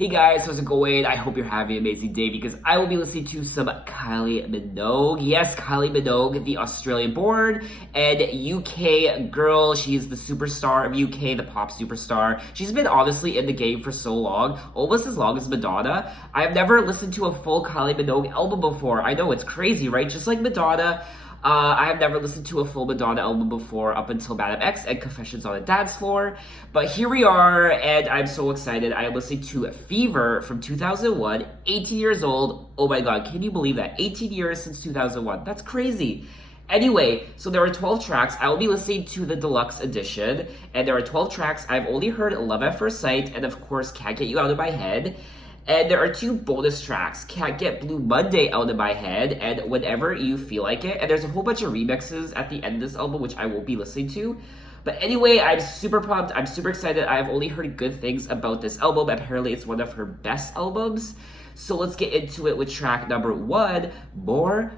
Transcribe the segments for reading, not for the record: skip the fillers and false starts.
Hey guys, how's it going? I hope you're having an amazing day because I will be listening to some Kylie Minogue. Yes, Kylie Minogue, the Australian-born and UK girl. She's the superstar of UK, the pop superstar. She's been honestly in the game for so long, almost as long as Madonna. I have never listened to a full Kylie Minogue album before. I know, it's crazy, right? Just like Madonna. I have never listened to a full Madonna album before up until Madam X and Confessions on a Dance Floor. But here we are, and I'm so excited. I am listening to Fever from 2001, 18 years old. Oh my god, can you believe that? 18 years since 2001. That's crazy. Anyway, so there are 12 tracks. I will be listening to the deluxe edition, and there are 12 tracks. I've only heard Love at First Sight, and of course, Can't Get You Out of My Head. And there are 2 bonus tracks, Can't Get Blue Monday Out of My Head, and Whenever You Feel Like It. And there's a whole bunch of remixes at the end of this album, which I won't be listening to. But anyway, I'm super pumped. I'm super excited. I've only heard good things about this album. Apparently, it's one of her best albums. So let's get into it with track number 1, More.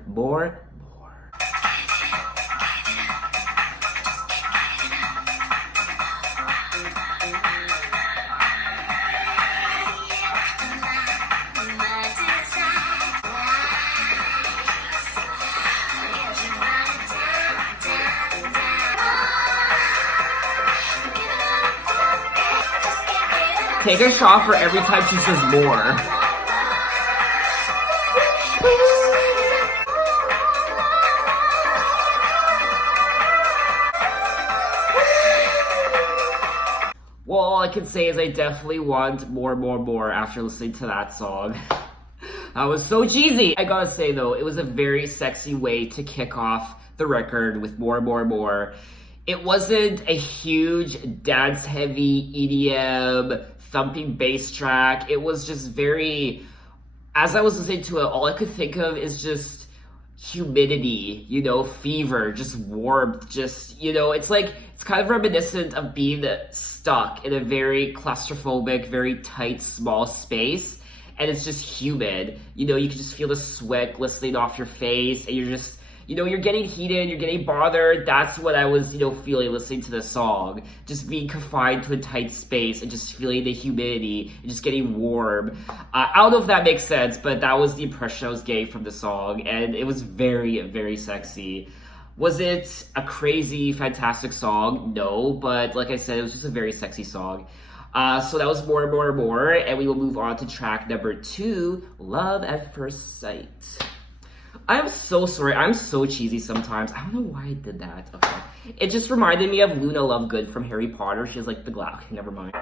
Take a shot for every time she says more. Well, all I can say is I definitely want more after listening to that song. That was so cheesy. I gotta say though, it was a very sexy way to kick off the record with more. It wasn't a huge dance-heavy EDM thumping bass track. It was just very, as I was listening to it, all I could think of is just humidity, fever, just warmth, just, it's like, it's kind of reminiscent of being stuck in a very claustrophobic, very tight, small space, and it's just humid. You can just feel the sweat glistening off your face, and you're just, you're getting heated, you're getting bothered. That's what I was, feeling listening to the song. Just being confined to a tight space and just feeling the humidity and just getting warm. I don't know if that makes sense, but that was the impression I was getting from the song. And it was very sexy. Was it a crazy, fantastic song? No, but like I said, it was just a very sexy song. So that was more, and we will move on to track number 2, Love at First Sight. I'm so sorry. I'm so cheesy sometimes. I don't know why I did that. Okay. It just reminded me of Luna Lovegood from Harry Potter. She has like the glass. Okay, never mind.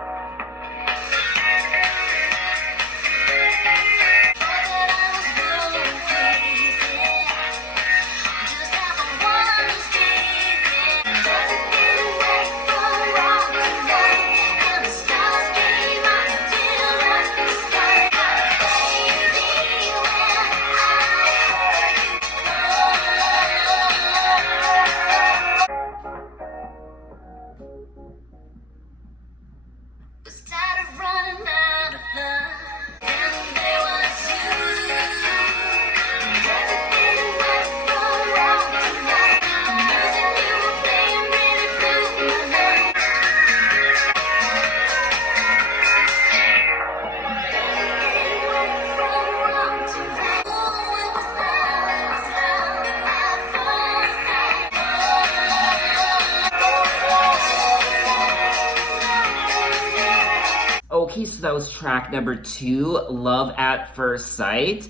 Okay, so that was track number 2, Love at First Sight.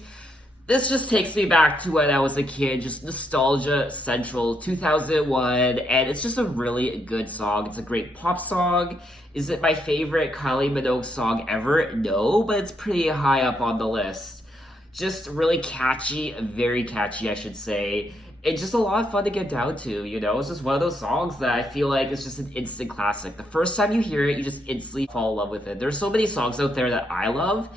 This just takes me back to when I was a kid, just nostalgia central, 2001, and it's just a really good song. It's a great pop song. Is it my favorite Kylie Minogue song ever? No, but it's pretty high up on the list. Just really catchy, very catchy, I should say. It's just a lot of fun to get down to, It's just one of those songs that I feel like it's just an instant classic. The first time you hear it, you just instantly fall in love with it. There's so many songs out there that I love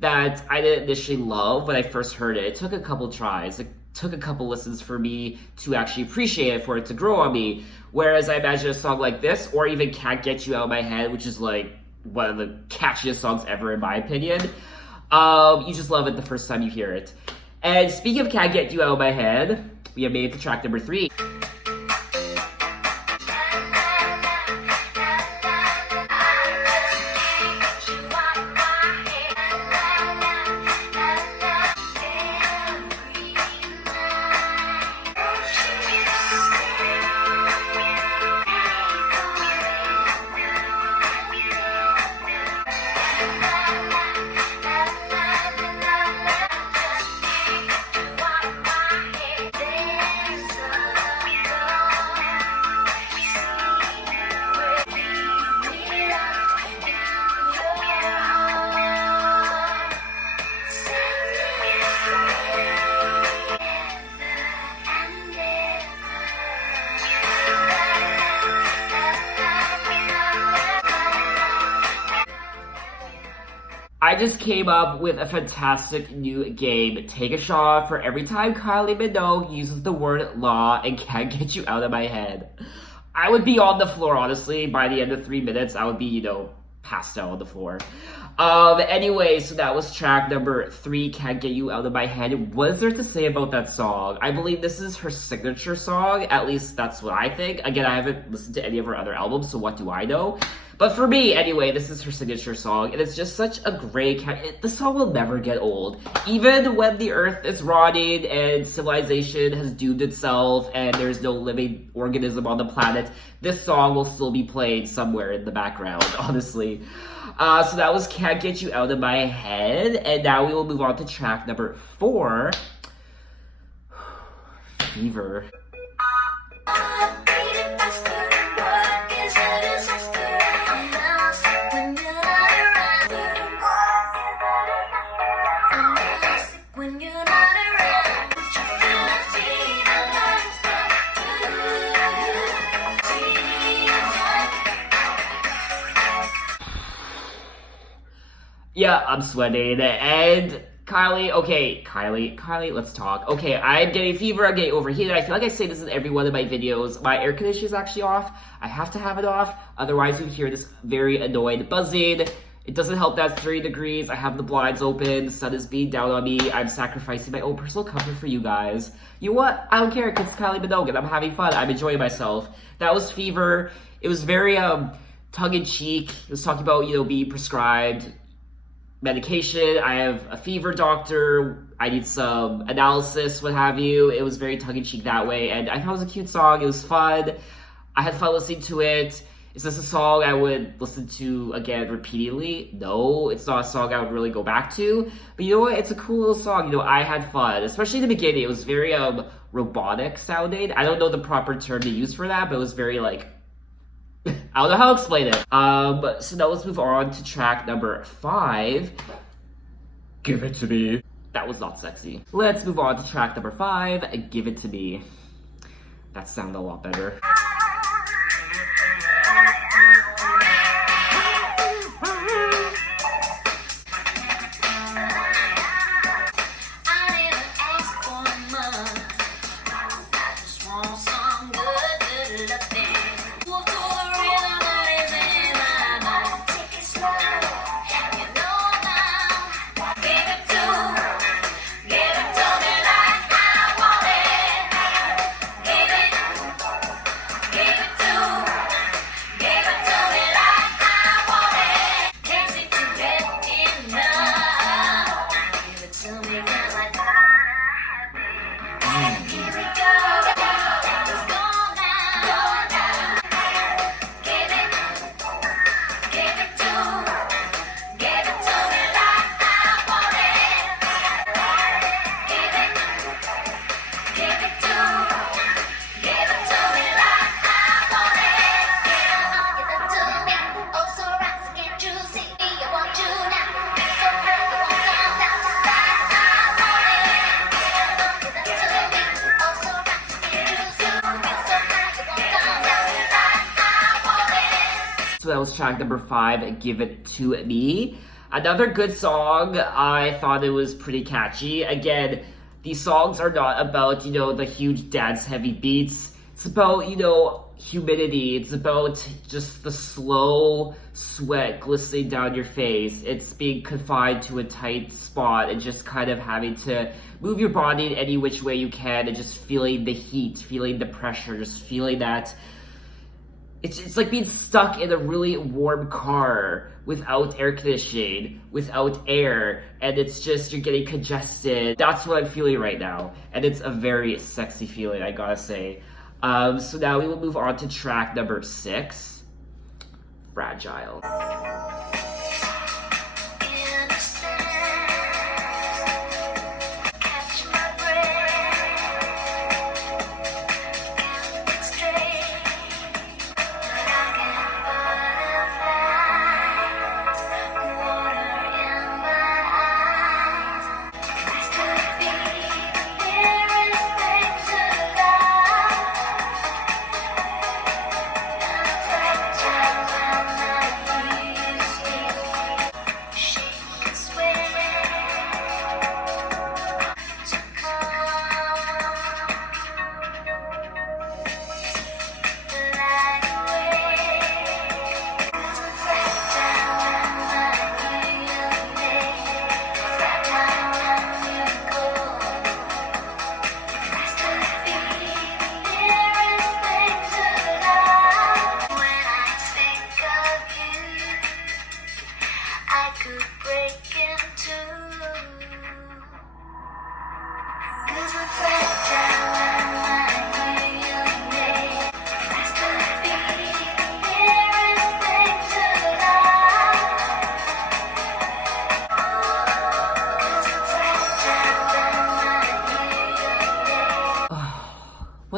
that I didn't initially love when I first heard it. It took a couple tries. It took a couple listens for me to actually appreciate it, for it to grow on me. Whereas I imagine a song like this, or even Can't Get You Out of My Head, which is like one of the catchiest songs ever in my opinion. You just love it the first time you hear it. And speaking of Can't Get You Out of My Head, we have made it to track number 3. just came up with a fantastic new game. Take a shot for every time Kylie Minogue uses the word law and can't get you out of my head. I would be on the floor, honestly. By the end of 3 minutes, I would be, passed out on the floor. Anyway, so that was track number 3, Can't Get You Out of My Head. What is there to say about that song? I believe this is her signature song. At least that's what I think. Again, I haven't listened to any of her other albums, so what do I know? But for me, anyway, this is her signature song, and it's just such a great... The song will never get old. Even when the earth is rotting and civilization has doomed itself and there's no living organism on the planet, this song will still be played somewhere in the background, honestly. So that was Can't Get You Out of My Head, and now we will move on to track number 4, Fever. Yeah, I'm sweating. And Kylie, let's talk. Okay, I'm getting fever, I'm getting overheated. I feel like I say this in every one of my videos. My air conditioner is actually off. I have to have it off. Otherwise, you hear this very annoying buzzing. It doesn't help that it's 30 degrees. I have the blinds open. The sun is beating down on me. I'm sacrificing my own personal comfort for you guys. You know what? I don't care because it's Kylie Minogue and I'm having fun. I'm enjoying myself. That was Fever. It was very tongue-in-cheek. It was talking about, being prescribed medication. I have a fever doctor. I need some analysis, what have you. It was very tongue-in-cheek that way, and I thought it was a cute song. It was fun. I had fun listening to it. Is this a song I would listen to again repeatedly? No, it's not a song I would really go back to. But you know what? It's a cool little song. I had fun, especially in the beginning. It was very robotic sounding. I don't know the proper term to use for that, but it was very I don't know how to explain it. So now let's move on to track number 5. Give It To Me. That was not sexy. Let's move on to track number 5. Give It To Me. That sounded a lot better. So that was track number 5, Give It To Me. Another good song. I thought it was pretty catchy. Again, these songs are not about, the huge dance-heavy beats. It's about, humidity. It's about just the slow sweat glistening down your face. It's being confined to a tight spot and just kind of having to move your body in any which way you can and just feeling the heat, feeling the pressure, just feeling that... It's like being stuck in a really warm car without air conditioning, without air, and it's just, you're getting congested. That's what I'm feeling right now, and it's a very sexy feeling, I gotta say. So now we will move on to track number 6, Fragile.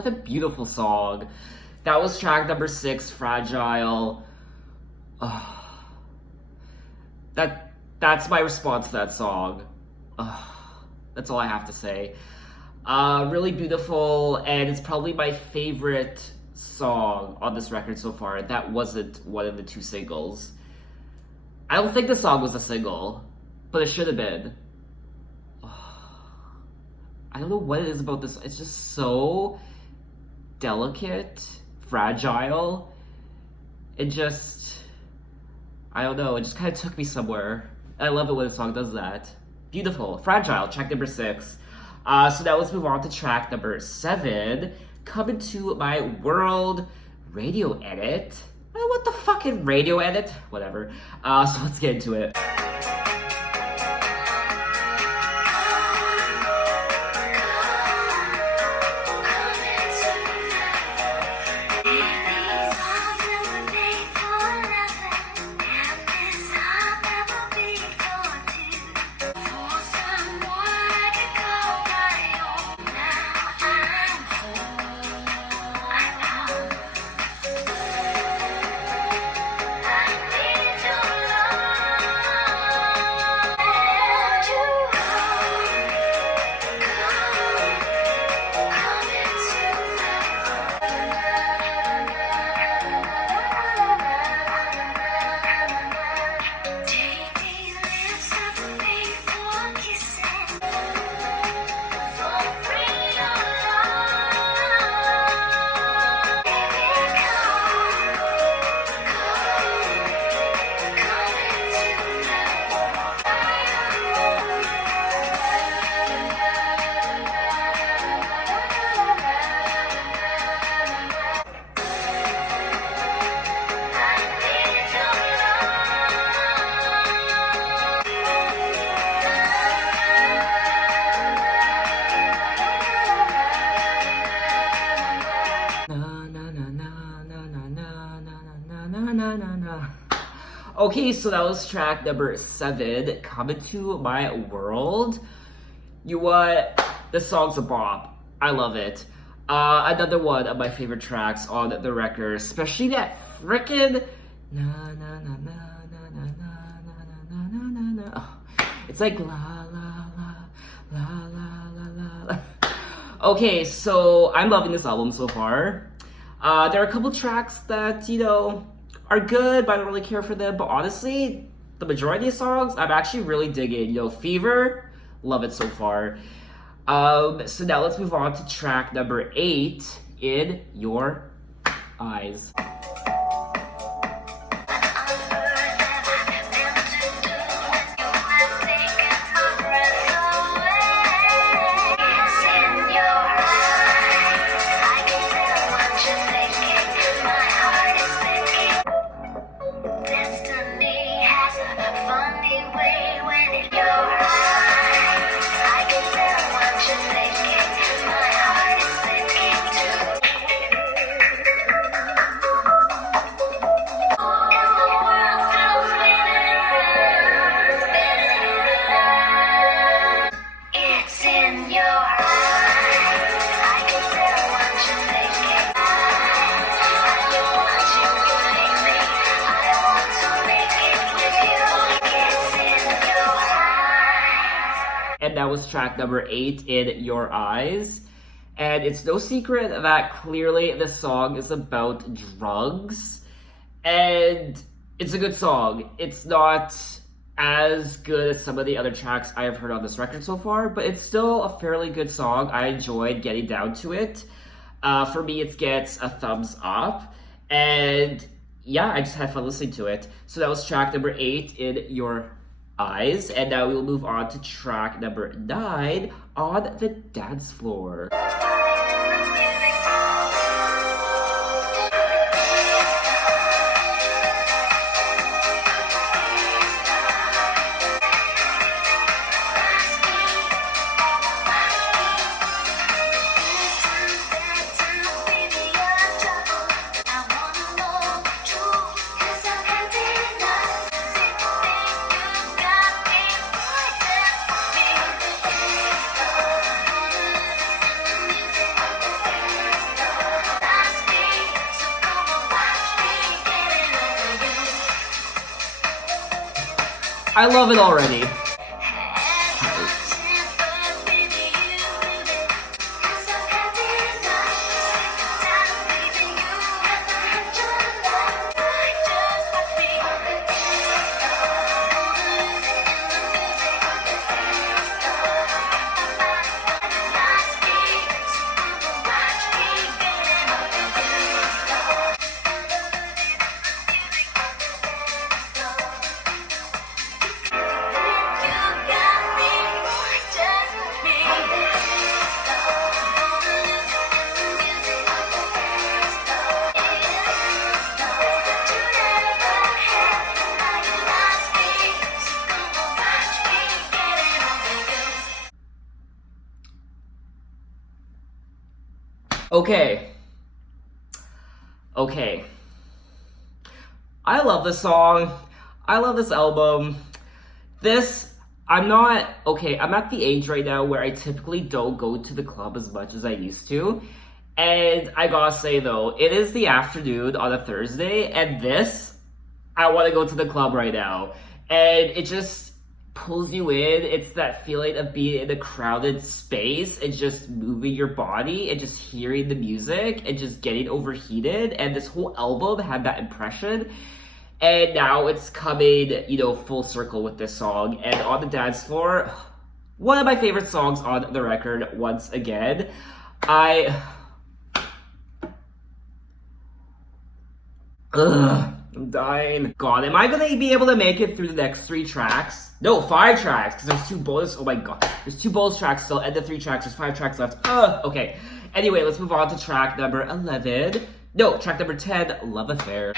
what a beautiful song. That was track number 6, Fragile. That's my response to that song. That's all I have to say. Really beautiful, and it's probably my favorite song on this record so far. That wasn't one of the 2 singles. I don't think the song was a single, but it should have been. I don't know what it is about this. It's just so delicate, fragile. It just, I don't know, it just kind of took me somewhere. And I love it when a song does that. Beautiful. Fragile, track number 6. So now let's move on to track number 7. Come Into My World, radio edit. What the fucking radio edit? Whatever. So let's get into it. Okay, so that was track number 7, Come Into My World. You what? This song's a bop. I love it. Another one of my favorite tracks on the record, especially that frickin' na na na na na na na na na na na. It's like la la la la la la la. Okay, so I'm loving this album so far. There are a couple tracks that, are good, but I don't really care for them. But honestly, the majority of songs, I'm actually really digging. Fever, love it so far. So now let's move on to track number 8, In Your Eyes. And that was track number 8, In Your Eyes. And it's no secret that clearly the song is about drugs. And it's a good song. It's not as good as some of the other tracks I have heard on this record so far, but it's still a fairly good song. I enjoyed getting down to it. For me, it gets a thumbs up. And yeah, I just had fun listening to it. So that was track number 8, In Your Eyes. And now we will move on to track number 9, On the Dance Floor. I love it already. Okay. Okay. I love this song. I love this album. I'm at the age right now where I typically don't go to the club as much as I used to. And I gotta say though, it is the afternoon on a Thursday, and I wanna go to the club right now. And it just pulls you in. It's that feeling of being in a crowded space and just moving your body and just hearing the music and just getting overheated. And this whole album had that impression. And now it's coming, full circle with this song. And on the dance floor, one of my favorite songs on the record once again. I'm dying. God, am I gonna be able to make it through the next 3 tracks? No, 5 tracks, because there's 2 bonus. Oh my god. There's 2 bonus tracks still, and the 3 tracks. There's 5 tracks left. Okay. Anyway, let's move on to track number 11. No, track number 10, Love Affair.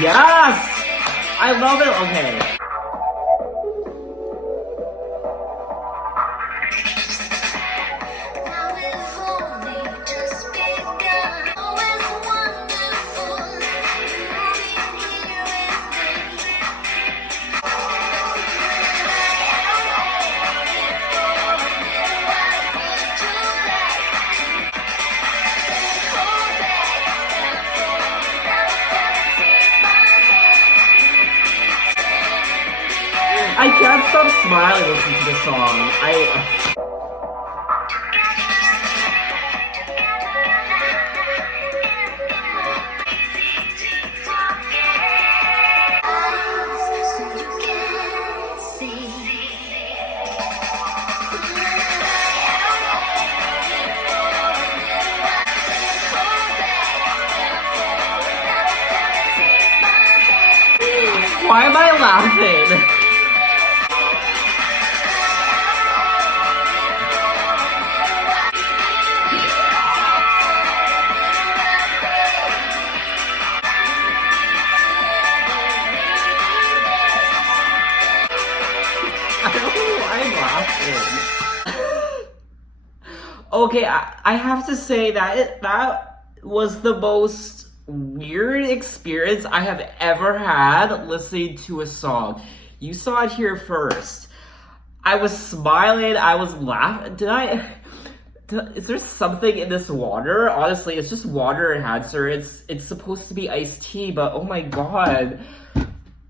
Yes! I love it. Okay. I can't stop smiling listening to this song. Why am I laughing? Okay, I have to say that was the most weird experience I have ever had listening to a song. You saw it here first. I was smiling, I was laughing. Is there something in this water? Honestly, it's just water enhancer. It's supposed to be iced tea, but oh my god.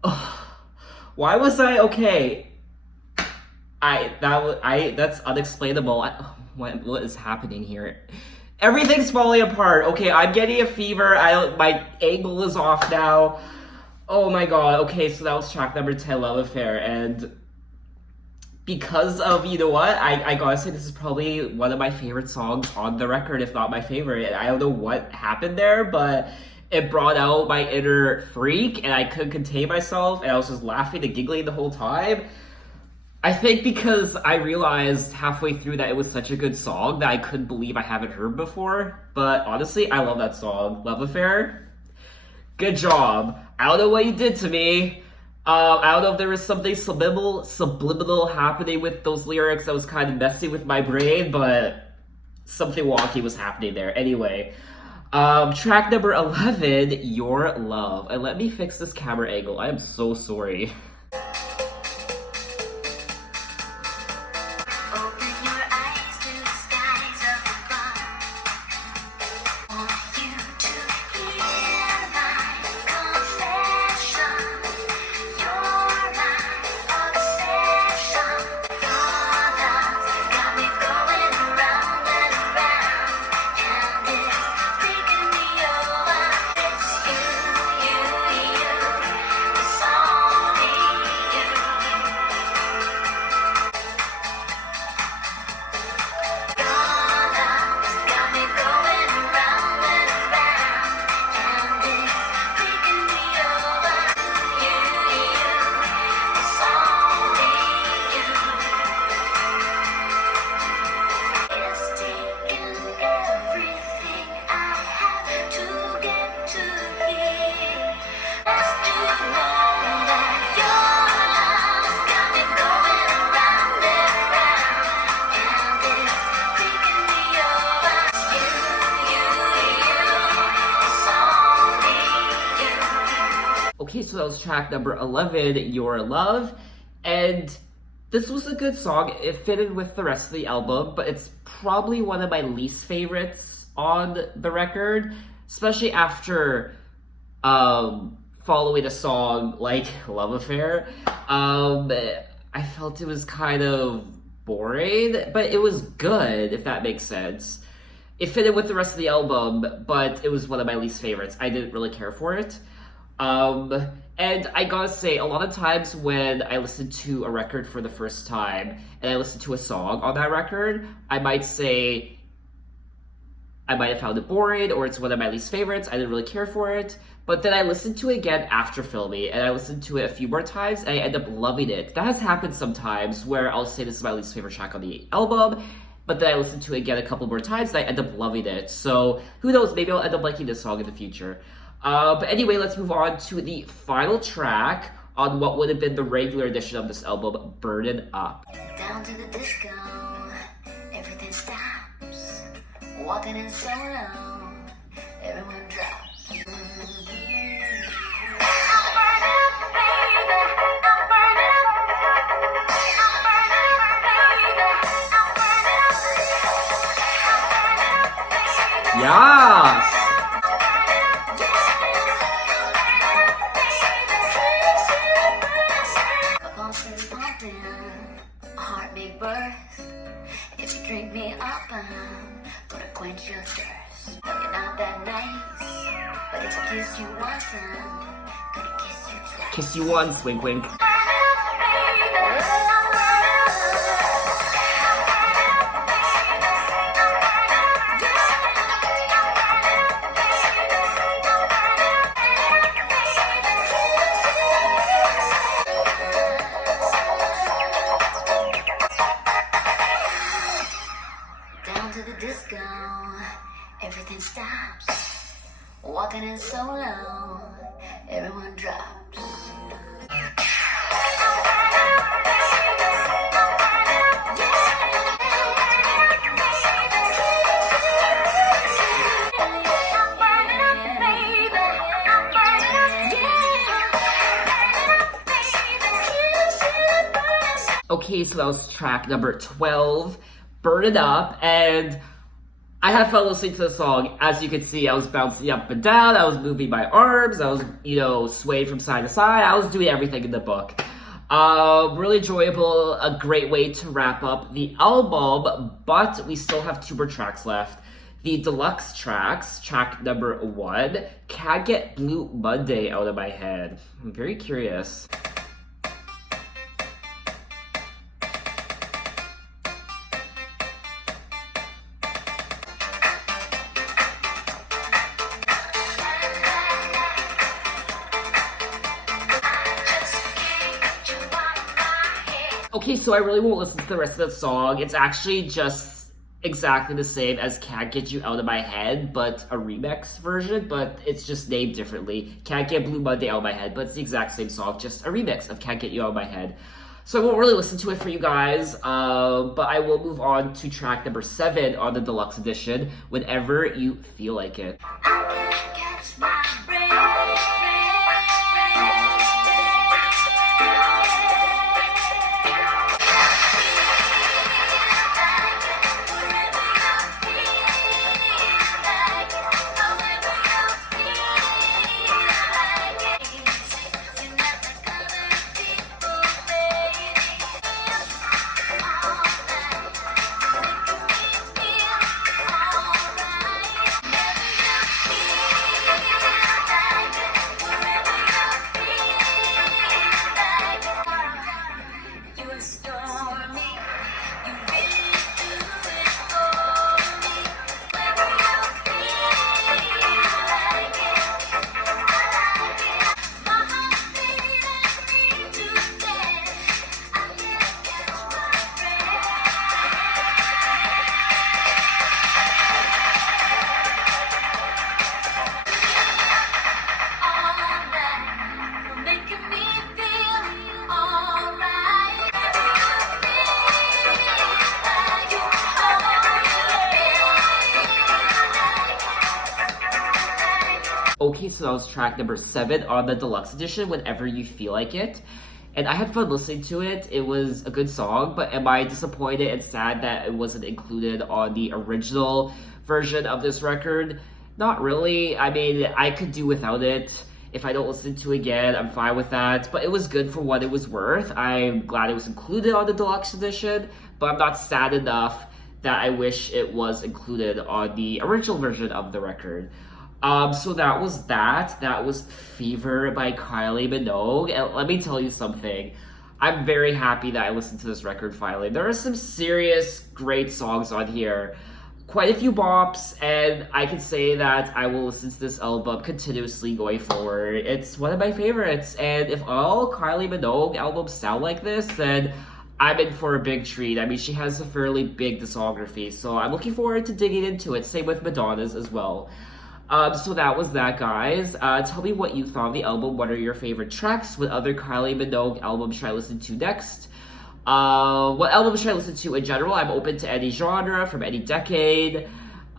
Ugh. Why was I okay? That's unexplainable. What is happening here? Everything's falling apart. Okay, I'm getting a fever. My angle is off now. Oh my god. Okay, so that was track number 10, Love Affair, and because of, I gotta say this is probably one of my favorite songs on the record, if not my favorite. I don't know what happened there, but it brought out my inner freak, and I couldn't contain myself, and I was just laughing and giggling the whole time. I think because I realized halfway through that it was such a good song that I couldn't believe I haven't heard before. But honestly, I love that song. Love Affair, good job. I don't know what you did to me. I don't know if there was something subliminal happening with those lyrics that was kind of messing with my brain, but something wonky was happening there. Anyway, track number 11, Your Love. And let me fix this camera angle. I am so sorry. Okay, so that was track number 11, Your Love. And this was a good song. It fitted with the rest of the album, but it's probably one of my least favorites on the record, especially after following a song like Love Affair. I felt it was kind of boring, but it was good, if that makes sense. It fitted with the rest of the album, but it was one of my least favorites. I didn't really care for it. And I gotta say, a lot of times when I listen to a record for the first time and I listen to a song on that record, I might say I might have found it boring or it's one of my least favorites. I didn't really care for it. But then I listened to it again after filming and I listened to it a few more times and I end up loving it. That has happened sometimes where I'll say this is my least favorite track on the album, but then I listen to it again a couple more times and I end up loving it. So who knows, maybe I'll end up liking this song in the future. But anyway, let's move on to the final track on what would have been the regular edition of this album, Burn It Up. Down to the disco, everything stops. Walking in solo, everyone drops. I'm burning up, baby. I'm burning up. I'm burning up, baby. I'm burning up. I'm burning up, baby. Yes! Heartbeat burst. If you drink me up, I'm gonna quench your thirst. No, you're not that nice, but if I kiss you once, I'm gonna kiss you twice. Kiss you once, wink wink. Disco, everything stops. Walking in solo, everyone drops. Okay, so that was track number 12, Burn It Up, and I had fun listening to the song. As you can see, I was bouncing up and down, I was moving my arms, I was, swaying from side to side, I was doing everything in the book. Really enjoyable, a great way to wrap up the album, but we still have 2 more tracks left. The deluxe tracks, track number 1, Can't Get Blue Monday out of my head. I'm very curious. Okay, so I really won't listen to the rest of the song. It's actually just exactly the same as Can't Get You Out of My Head, but a remix version, but it's just named differently. Can't Get Blue Monday Out of My Head, but it's the exact same song, just a remix of Can't Get You Out of My Head. So I won't really listen to it for you guys, but I will move on to track number 7 on the deluxe edition, Whenever You Feel Like It. I can't catch my breath. You restore me. You really do it for me. Whenever you feel like it, my heart's beating me to death. I can't catch my breath. All night, you're making me feel alright. Okay, so that was track number 7 on the deluxe edition, Whenever You Feel Like It. And I had fun listening to it. It was a good song, but am I disappointed and sad that it wasn't included on the original version of this record? Not really. I mean, I could do without it. If I don't listen to it again, I'm fine with that. But it was good for what it was worth. I'm glad it was included on the deluxe edition, but I'm not sad enough that I wish it was included on the original version of the record. So that was that. That was Fever by Kylie Minogue. And let me tell you something. I'm very happy that I listened to this record finally. There are some serious great songs on here. Quite a few bops, and I can say that I will listen to this album continuously going forward. It's one of my favorites, and if all Kylie Minogue albums sound like this, then I'm in for a big treat. I mean, she has a fairly big discography, so I'm looking forward to digging into it. Same with Madonna's as well. So that was that, guys. Tell me what you thought of the album. What are your favorite tracks? What other Kylie Minogue albums should I listen to next? What albums should I listen to in general? I'm open to any genre from any decade. You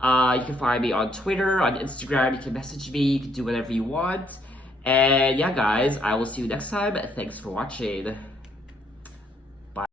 can find me on Twitter, on Instagram. You can message me. You can do whatever you want. And yeah, guys, I will see you next time. Thanks for watching.